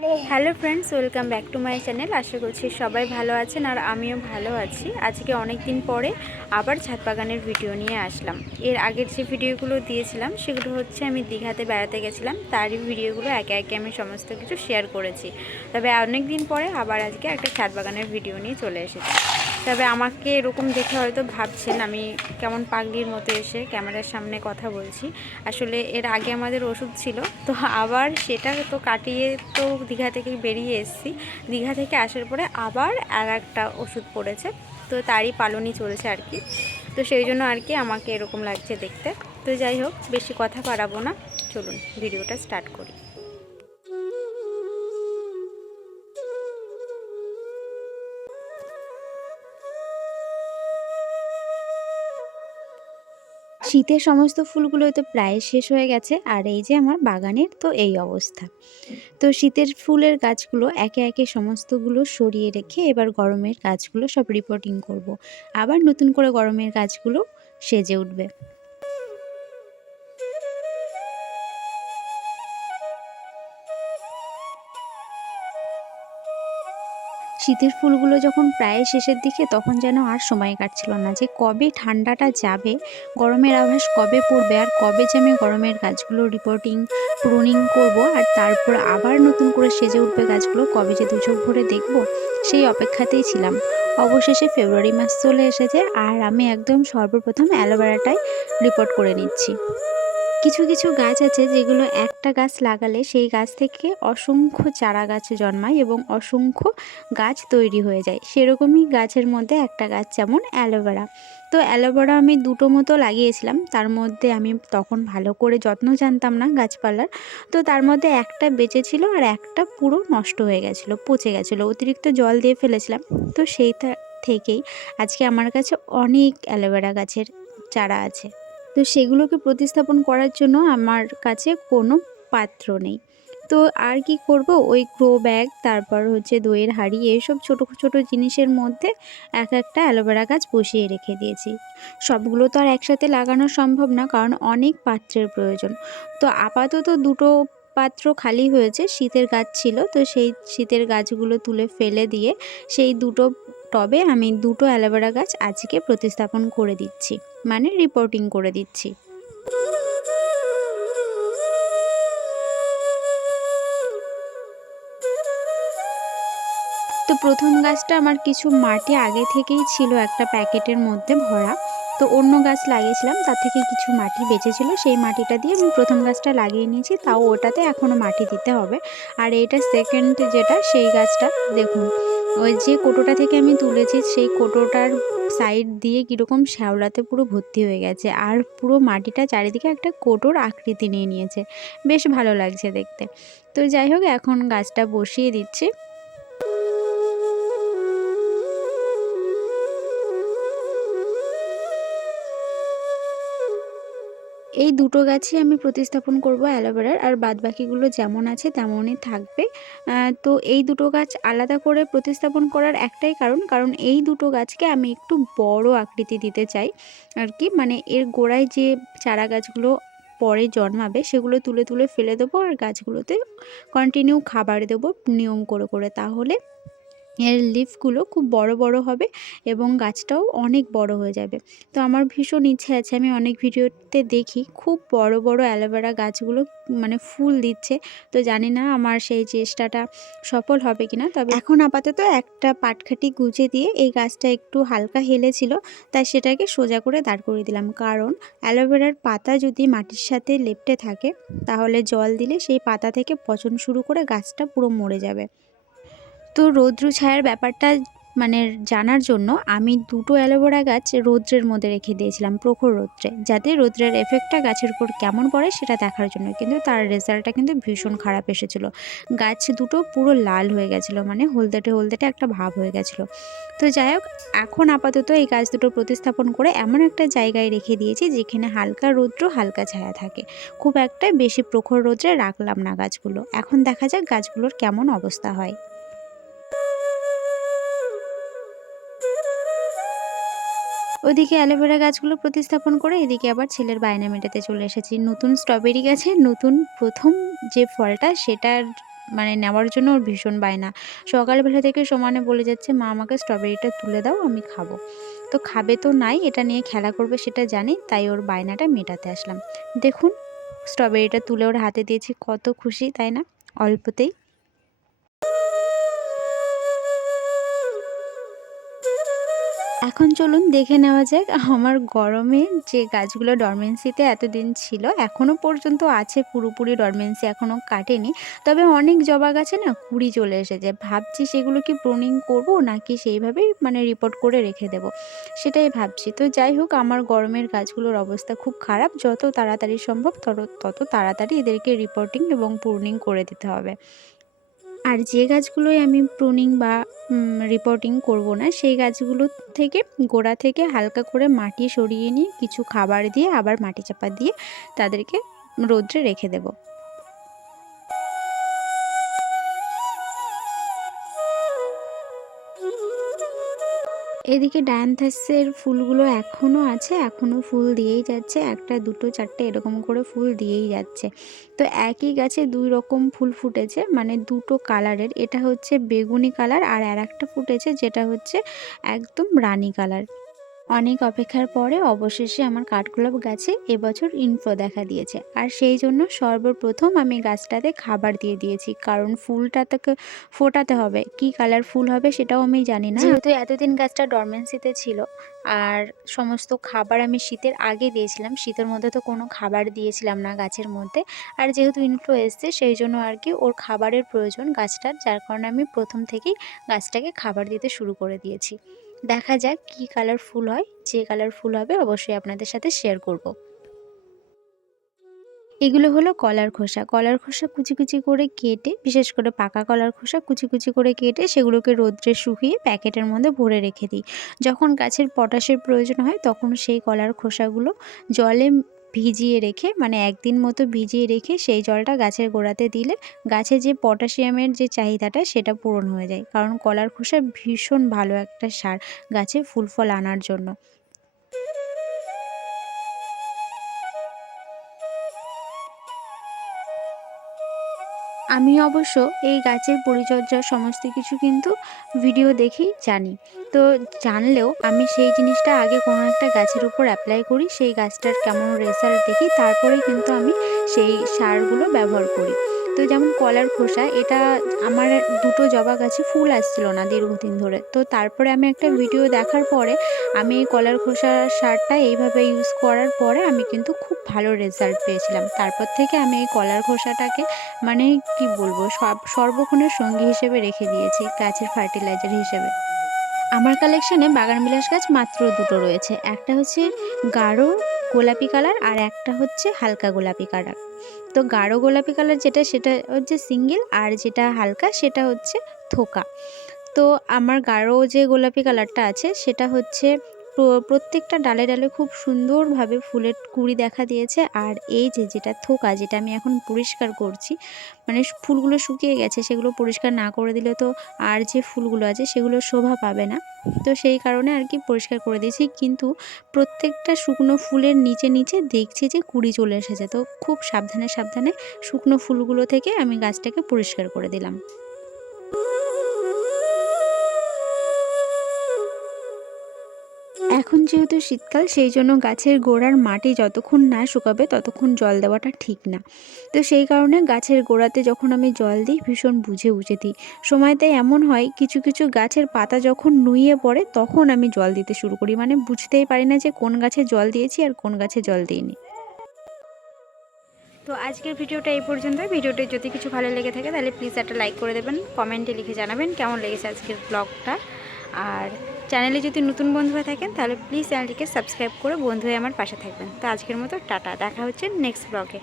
Hello friends, welcome back to my channel. আশা করছি সবাই ভালো আছেন আর আমিও ভালো আছি। আজকে অনেক দিন পরে আবার ছাদ বাগানের ভিডিও নিয়ে আসলাম। এর আগের যে ভিডিওগুলো দিয়েছিলাম, সেগুলো হচ্ছে আমি দীঘাতে বেড়াতে গেছিলাম। তারই ভিডিওগুলো একে একে আমি সমস্ত কিছু শেয়ার করেছি। তবে অনেক দিন পরে আবার আজকে একটা ছাদ বাগানের ভিডিও নিয়ে চলে এসেছি। তবে আমাকে এরকম দেখে হয়তো ভাবছেন, আমি কেমন পাগলির মতো এসে ক্যামেরার সামনে কথা বলছি। আসলে এর আগে আমাদের ওষুধ ছিল, তো আবার সেটা তো কাটিয়ে তো দীঘা থেকে বেরিয়ে এসেছি। দীঘা থেকে আসার পরে আবার আর একটা ওষুধ পড়েছে। তো তারই পালনই চলছে আর কি। তো সেই জন্য আর কি আমাকে এরকম লাগছে দেখতে। তো যাই হোক, বেশি কথা বাড়াবো না। চলুন, ভিডিওটা স্টার্ট করি। শীতের সমস্ত ফুলগুলো তো প্রায় শেষ হয়ে গেছে, আর এই যে আমার বাগানের তো এই অবস্থা তো শীতের ফুলের গাছগুলো একে একে সমস্তগুলো সরিয়ে রেখে এবার গরমের গাছগুলো সব রিপোর্টিং করব। আবার নতুন করে গরমের গাছগুলো সেজে উঠবে শীতের ফুলগুলো যখন প্রায় শেষের দিকে, তখন যেন আর সময় কাটছিল না যে কবে ঠান্ডাটা যাবে, গরমের আভাস কবে পড়বে আর কবে যে আমি গরমের গাছগুলো রিপোর্টিং প্রুনিং করব আর তারপর আবার নতুন করে সেজে উঠবে গাছগুলো কবে যে দুচোখ ভরে দেখব, সেই অপেক্ষাতেই ছিলাম। অবশেষে ফেব্রুয়ারি মাস চলে এসেছে আর আমি একদম সর্বপ্রথম অ্যালোভেরাটাই রিপোর্ট করে নিচ্ছি। কিছু কিছু গাছ আছে যেগুলো একটা গাছ লাগালে সেই গাছ থেকে অসংখ্য চারা গাছ জন্মায় এবং অসংখ্য গাছ তৈরি হয়ে যায়। সেরকমই গাছের মধ্যে একটা গাছ যেমন অ্যালোভেরা। তো অ্যালোভেরা আমি দুটো মতো লাগিয়েছিলাম। তার মধ্যে আমি তখন ভালো করে যত্ন জানতাম না গাছপালার। তো তার মধ্যে একটা বেঁচে ছিল আর একটা পুরো নষ্ট হয়ে গেছিল, পচে গেছিল, অতিরিক্ত জল দিয়ে ফেলেছিলাম। তো সেই থেকেই আজকে আমার কাছে অনেক অ্যালোভেরা গাছের চারা আছে। তো সেগুলোকে প্রতিস্থাপন করার জন্য আমার কাছে কোনো পাত্র নেই। তো আর কি করব? ওই ক্রো ব্যাগ তারপর হচ্ছে দইয়ের হাঁড়ি এইসব ছোটো ছোটো জিনিসের মধ্যে এক একটা অ্যালোভেরা গাছ বসিয়ে রেখে দিয়েছি। সবগুলো তো আর একসাথে লাগানো সম্ভব না, কারণ অনেক পাত্রের প্রয়োজন। তো আপাতত দুটো পাত্র খালি হয়েছে, শীতের গাছ ছিল, তো সেই শীতের গাছগুলো তুলে ফেলে দিয়ে সেই দুটো টবে আমি দুটো অ্যালোভেরা গাছ আজকে প্রতিস্থাপন করে দিচ্ছি মানে রিপোর্টিং করে দিচ্ছি। তো প্রথম গাছটা আমার কিছু মাটি আগে থেকেই ছিল একটা প্যাকেটের মধ্যে ভরা। তো অন্য গাছ লাগিয়েছিলাম, তার থেকে কিছু মাটি বেঁচেছিল, সেই মাটিটা দিয়ে আমি প্রথম গাছটা লাগিয়ে নিয়েছি, তাও ওটাতে এখনও মাটি দিতে হবে। আর এটা সেকেন্ড যেটা, সেই গাছটা, দেখুন, ওই যে কোটোটা থেকে আমি তুলেছি, সেই কোটোটার সাইড দিয়ে কীরকম শ্যাওলাতে পুরো ভর্তি হয়ে গেছে, আর পুরো মাটিটা চারিদিকে একটা কোটোর আকৃতি নিয়ে নিয়েছে। বেশ ভালো লাগছে দেখতে। তো যাই হোক, এখন গাছটা বসিয়ে দিচ্ছি। এই দুটো গাছই আমি প্রতিস্থাপন করব অ্যালোভেরার, আর বাদবাকিগুলো যেমন আছে তেমনই থাকবে। তো এই দুটো গাছ আলাদা করে প্রতিস্থাপন করার একটাই কারণ কারণ এই দুটো গাছকে আমি একটু বড় আকৃতি দিতে চাই আর কি। মানে এর গোড়ায় যে চারা গাছগুলো পরে জন্মাবে, সেগুলো তুলে তুলে ফেলে দেবো আর গাছগুলোতে কন্টিনিউ খাবার দেবো নিয়ম করে করে। তাহলে এর লিফগুলো খুব বড় বড় হবে এবং গাছটাও অনেক বড় হয়ে যাবে। তো আমার ভীষণ ইচ্ছে আছে, আমি অনেক ভিডিওতে দেখি, খুব বড় বড় অ্যালোভেরা গাছগুলো মানে ফুল দিচ্ছে। তো জানি না আমার সেই চেষ্টাটা সফল হবে কি না তবে এখন আপাতত একটা পাটখাটি গুজে দিয়ে এই গাছটা একটু হালকা হেলেছিল তাই সেটাকে সোজা করে দাঁড় করিয়ে দিলাম। কারণ অ্যালোভেরার পাতা যদি মাটির সাথে লেপটে থাকে, তাহলে জল দিলে সেই পাতা থেকে পচন শুরু করে গাছটা পুরো মরে যাবে। তো রৌদ্র ছায়ার ব্যাপারটা মানে জানার জন্য আমি দুটো অ্যালোভেরা গাছ রৌদ্রের মধ্যে রেখে দিয়েছিলাম, প্রখর রৌদ্রে, যাতে রৌদ্রের এফেক্টটা গাছের উপর কেমন পড়ে সেটা দেখার জন্য। কিন্তু তার রেজাল্টটা কিন্তু ভীষণ খারাপ এসেছিল। গাছ দুটো পুরো লাল হয়ে গেছিল মানে হলদেটে হলদেটে একটা ভাব হয়ে গেছিল। তো যাই হোক, এখন আপাতত এই গাছ দুটো প্রতিস্থাপন করে এমন একটা জায়গায় রেখে দিয়েছি যেখানে হালকা রৌদ্র, হালকা ছায়া থাকে। খুব একটা বেশি প্রখর রৌদ্রে রাখলাম না গাছগুলো। এখন দেখা যাক গাছগুলোর কেমন অবস্থা হয়। ওদিকে অ্যালোভেরা গাছগুলো প্রতিস্থাপন করে এদিকে আবার ছেলের বায়না মেটাতে চলে এসেছি। নতুন স্ট্রবেরি গাছে নতুন প্রথম যে ফলটা সেটার মানে নেওয়ার জন্য ওর ভীষণ বায়না। সকালবেলা থেকে সমানে বলে যাচ্ছে, মা, আমাকে স্ট্রবেরিটা তুলে দাও, আমি খাব। তো খাবে তো নাই, এটা নিয়ে খেলা করবে সেটা জানি, তাই ওর বায়নাটা মেটাতে আসলাম। দেখুন, স্ট্রবেরিটা তুলে ওর হাতে দিয়েছি, কত খুশি, তাই না? অল্পতেই। এখন চলুন দেখে নেওয়া যাক, আমার গরমে যে গাছগুলো ডরমেন্সিতে এতদিন ছিল এখনও পর্যন্ত আছে পুরোপুরি ডরমেন্সি এখনও কাটেনি। তবে অনেক জবা গাছে না কুড়ি চলে এসেছে। ভাবছি সেগুলো কি প্রুনিং করব নাকি সেইভাবেই মানে রিপোর্ট করে রেখে দেব। সেটাই ভাবছি। তো যাই হোক, আমার গরমের গাছগুলোর অবস্থা খুব খারাপ। যত তাড়াতাড়ি সম্ভব তত তাড়াতাড়ি এদেরকে রিপোর্টিং এবং প্রুনিং করে দিতে হবে। আর যে গাছগুলোই আমি প্রুনিং বা রিপোর্টিং করব না, সেই গাছগুলো থেকে, গোড়া থেকে হালকা করে মাটি সরিয়ে নিয়ে কিছু খাবার দিয়ে, আবার মাটি চাপা দিয়ে তাদেরকে রোদ্রে রেখে দেবো। এদিকে ডায়ান্থাসের ফুলগুলো এখনও আছে এখনও ফুল দিয়েই যাচ্ছে। একটা, দুটো, চারটে এরকম করে ফুল দিয়েই যাচ্ছে। তো একই গাছে দুই রকম ফুল ফুটেছে মানে দুটো কালারের। এটা হচ্ছে বেগুনি কালার আর আর একটা ফুটেছে যেটা হচ্ছে একদম রানি কালার। অনেক অপেক্ষার পরে অবশেষে আমার কাঠগোলাপ গাছে এবছর ইনফ্লো দেখা দিয়েছে। আর সেই জন্য সর্বপ্রথম আমি গাছটাতে খাবার দিয়ে দিয়েছি, কারণ ফুলটা তাকে ফোটাতে হবে। কি কালার ফুল হবে সেটাও আমি জানি না। যেহেতু এতদিন গাছটা ডরমেন্সিতে ছিল, আর সমস্ত খাবার আমি শীতের আগে দিয়েছিলাম, শীতের মধ্যে তো কোনো খাবার দিয়েছিলাম না গাছের মধ্যে। আর যেহেতু ইনফ্লো এসছে, সেই জন্য আর কি ওর খাবারের প্রয়োজন গাছটার, যার কারণে আমি প্রথম থেকেই গাছটাকে খাবার দিতে শুরু করে দিয়েছি। দেখা যাক কি কালার ফুল হয়। যে কালার ফুল হবে অবশ্যই আপনাদের সাথে শেয়ার করব। এগুলো হলো কলার খোসা। কলার খোসা কুচি কুচি করে কেটে, বিশেষ করে পাকা কলার খোসা কুচি কুচি করে কেটে সেগুলোকে রোদ্রে শুকিয়ে প্যাকেটের মধ্যে ভরে রেখে দিই। যখন গাছের পটাশের প্রয়োজন হয় তখন সেই কলার খোসাগুলো জলে ভিজিয়ে রেখে মানে একদিন মতো ভিজিয়ে রেখে সেই জলটা গাছের গোড়াতে দিলে গাছে যে পটাশিয়ামের যে চাহিদাটা সেটা পূরণ হয়ে যায়। কারণ কলার খোসা ভীষণ ভালো একটা সার গাছে ফুল ফল আনার জন্য। আমি অবশ্য এই গাছের পরিচর্যা সমস্ত কিছু কিন্তু ভিডিও দেখেই জানি। তো জানলেও আমি সেই জিনিসটা আগে কোনো একটা গাছের উপর অ্যাপ্লাই করি, সেই গাছটার কেমন রেজাল্ট দেখি তারপরে কিন্তু আমি সেই সারগুলো ব্যবহার করি। তো যেমন কলার খোসা, এটা আমার দুটো জবা গাছে ফুল আসছিল না দীর্ঘদিন ধরে। তো তারপরে আমি একটা ভিডিও দেখার পরে আমি এই কলার খোসা সারটা এইভাবে ইউজ করার পরে আমি কিন্তু খুব ভালো রেজাল্ট পেয়েছিলাম। তারপর থেকে আমি এই কলার খোসাটাকে মানে কি বলব, সব, সর্বক্ষণের সঙ্গী হিসেবে রেখে দিয়েছি, গাছের ফার্টিলাইজার হিসেবে। আমার কালেকশানে বাগানবিলাস গাছ মাত্র দুটো রয়েছে। একটা হচ্ছে গাঢ় গোলাপি কালার আর একটা হচ্ছে হালকা গোলাপি কালার। তো গাঢ় গোলাপি কালার যেটা, সেটা হচ্ছে সিঙ্গেল আর যেটা হালকা, সেটা হচ্ছে থোকা। তো আমার গাঢ় যে গোলাপি কালারটা আছে, সেটা হচ্ছে প্রত্যেকটা ডালে ডালে খুব সুন্দরভাবে ফুলের কুড়ি দেখা দিয়েছে। আর এই যে যেটা থোকা, যেটা আমি এখন পরিষ্কার করছি মানে ফুলগুলো শুকিয়ে গেছে, সেগুলো পরিষ্কার না করে দিলে তো আর যে ফুলগুলো আছে, সেগুলো শোভা পাবে না। তো সেই কারণে আর কি পরিষ্কার করে দিয়েছি। কিন্তু প্রত্যেকটা শুকনো ফুলের নিচে নিচে দেখছি যে কুড়ি চলে এসেছে। তো খুব সাবধানে সাবধানে শুকনো ফুলগুলো থেকে আমি গাছটাকে পরিষ্কার করে দিলাম। এখন যেহেতু শীতকাল, সেই জন্য গাছের গোড়ার মাটি যতক্ষণ না শুকাবে ততক্ষণ জল দেওয়াটা ঠিক না। তো সেই কারণে গাছের গোড়াতে যখন আমি জল দিই, ভীষণ বুঝে বুঝে দিই। সময়তে এমন হয়, কিছু কিছু গাছের পাতা যখন নুইয়ে পড়ে, তখন আমি জল দিতে শুরু করি। মানে বুঝতেই পারি না যে কোন গাছে জল দিয়েছি আর কোন গাছে জল দিইনি। তো আজকের ভিডিওটা এই পর্যন্ত ভিডিওটি যদি কিছু ভালো লেগে থাকে, তাহলে প্লিজ একটা লাইক করে দেবেন কমেন্টে লিখে জানাবেন কেমন লেগেছে আজকের ব্লগটা আর চ্যানেলে যদি নতুন বন্ধু হয়ে থাকেন, তাহলে প্লিজ চ্যানেলটিকে সাবস্ক্রাইব করে বন্ধু হয়ে আমার পাশে থাকবেন। তো আজকের মতো টাটা, দেখা হচ্ছে নেক্সট ব্লগে